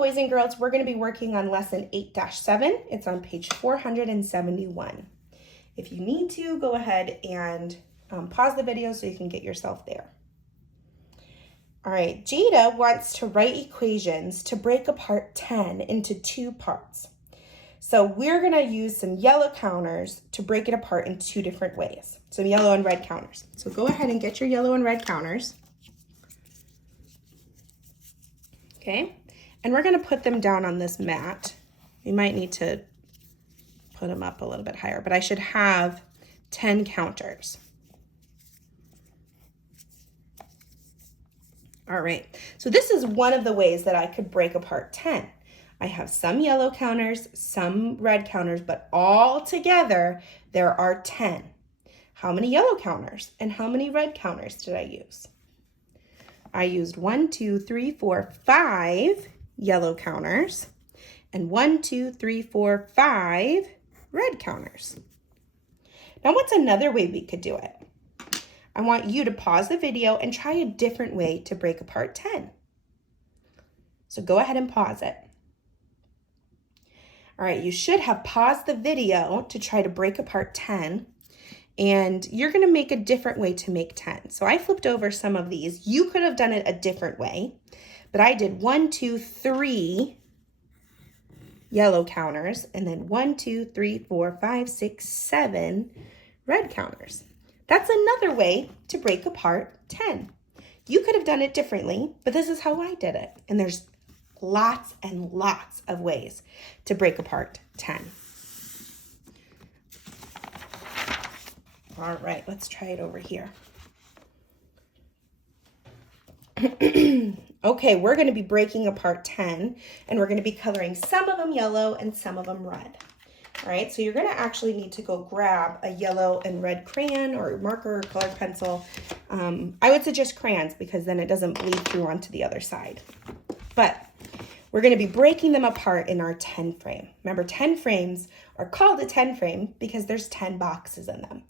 boys and girls, we're going to be working on lesson 8-7. It's on page 471. If you need to, go ahead and pause the video so you can get yourself there. All right, Jada wants to write equations to break apart 10 into 2 parts. So we're going to use some yellow counters to break it apart in 2 different ways. Some yellow and red counters. So go ahead and get your yellow and red counters. Okay, and we're going to put them down on this mat. We might need to put them up a little bit higher, but I should have 10 counters. All right, so this is one of the ways that I could break apart 10. I have some yellow counters, some red counters, but all together there are 10. How many yellow counters and how many red counters did I use? I used 5 yellow counters and 5 red counters. Now, what's another way we could do it? I want you to pause the video and try a different way to break apart 10. So go ahead and pause it. All right, you should have paused the video to try to break apart 10. And you're going to make a different way to make 10. So I flipped over some of these. You could have done it a different way, but I did 3 yellow counters and then 7 red counters. That's another way to break apart 10. You could have done it differently, but this is how I did it. And there's lots and lots of ways to break apart 10. All right, let's try it over here. Okay, we're going to be breaking apart 10, and we're going to be coloring some of them yellow and some of them red. All right, so you're going to actually need to go grab a yellow and red crayon or marker or colored pencil. I would suggest crayons because then it doesn't bleed through onto the other side. But we're going to be breaking them apart in our 10 frame. Remember, 10 frames are called a 10 frame because there's 10 boxes in them.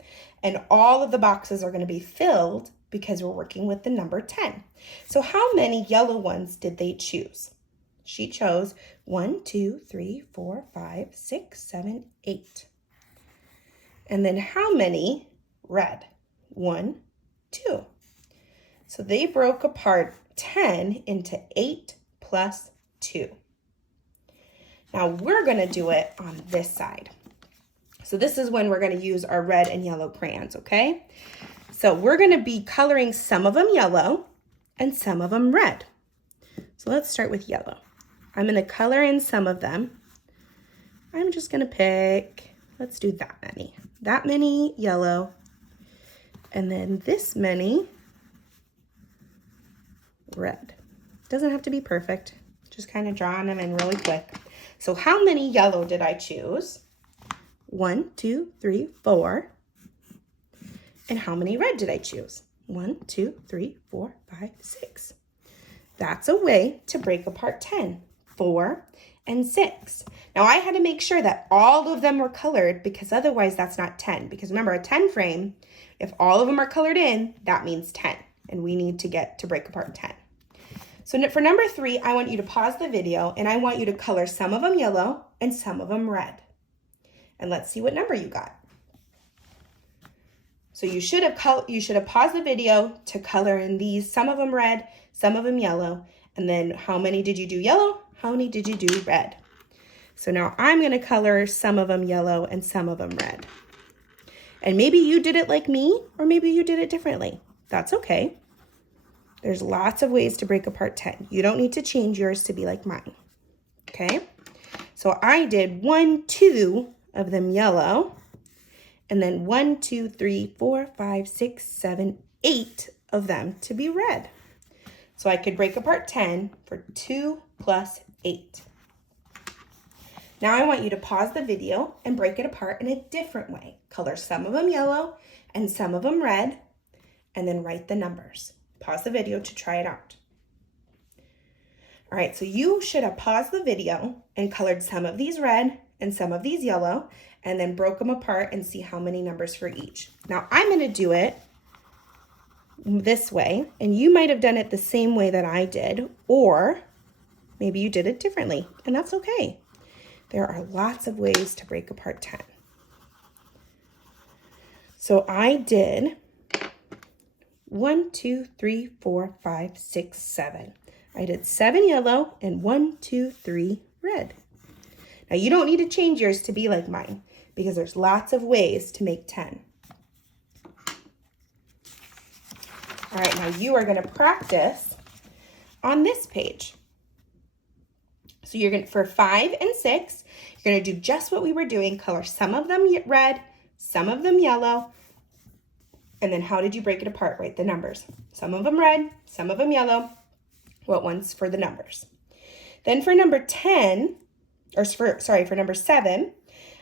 And all of the boxes are going to be filled because we're working with the number 10. So how many yellow ones did they choose? She chose 1, 2, 3, 4, 5, 6, 7, 8. And then how many red? 1, 2. So they broke apart 10 into 8 plus 2. Now we're going to do it on this side. So this is when we're going to use our red and yellow crayons, okay? So we're going to be coloring some of them yellow and some of them red. So let's start with yellow. I'm going to color in some of them. I'm just going to pick, let's do that many yellow, and then this many red. Doesn't have to be perfect, just kind of drawing them in really quick. So how many yellow did I choose? 1, 2, 3, 4. And how many red did I choose? 1, 2, 3, 4, 5, 6. That's a way to break apart 10. 4 and 6. Now I had to make sure that all of them were colored because otherwise that's not 10. Because remember, a 10 frame, if all of them are colored in, that means 10. And we need to get to break apart 10. So for number 3, I want you to pause the video and I want you to color some of them yellow and some of them red. And let's see what number you got. So you should have paused the video to color in these, some of them red, some of them yellow. And then how many did you do yellow? How many did you do red? So now I'm going to color some of them yellow and some of them red. And maybe you did it like me, or maybe you did it differently. That's okay. There's lots of ways to break apart 10. You don't need to change yours to be like mine. Okay? So I did 1, 2 of them yellow, and then 1, 2, 3, 4, 5, 6, 7, 8 of them to be red. So I could break apart 10 for 2 plus 8. Now I want you to pause the video and break it apart in a different way. Color some of them yellow and some of them red, and then write the numbers. Pause the video to try it out. All right, so you should have paused the video and colored some of these red and some of these yellow, and then broke them apart and see how many numbers for each. Now I'm going to do it this way, and you might have done it the same way that I did, or Maybe you did it differently, and that's okay. There are lots of ways to break apart 10. So I did 1, 2, 3, 4, 5, 6, 7. I did 7 yellow and 1, 2, 3 red. Now you don't need to change yours to be like mine because there's lots of ways to make 10. All right, now you are going to practice on this page. So you're going to, for 5 and 6, you're going to do just what we were doing, color some of them red, some of them yellow, and then how did you break it apart? Write the numbers. Some of them red, some of them yellow. What ones for the numbers? Then for number 10, or for number 7,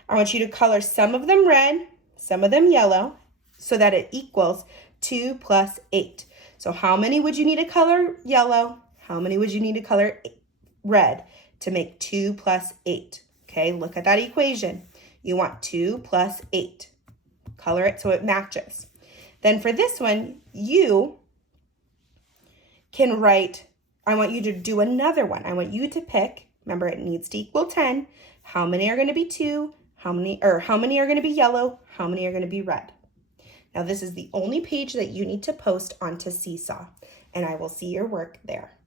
I want you to color some of them red, some of them yellow, so that it equals 2 plus 8. So how many would you need to color yellow? How many would you need to color red to make 2 plus 8? Okay, look at that equation. You want 2 plus 8. Color it so it matches. Then for this one, you can write, I want you to do another one. I want you to pick, remember it needs to equal 10. How many are going to be 2? How many are going to be yellow? How many are going to be red? Now this is the only page that you need to post onto Seesaw, and I will see your work there.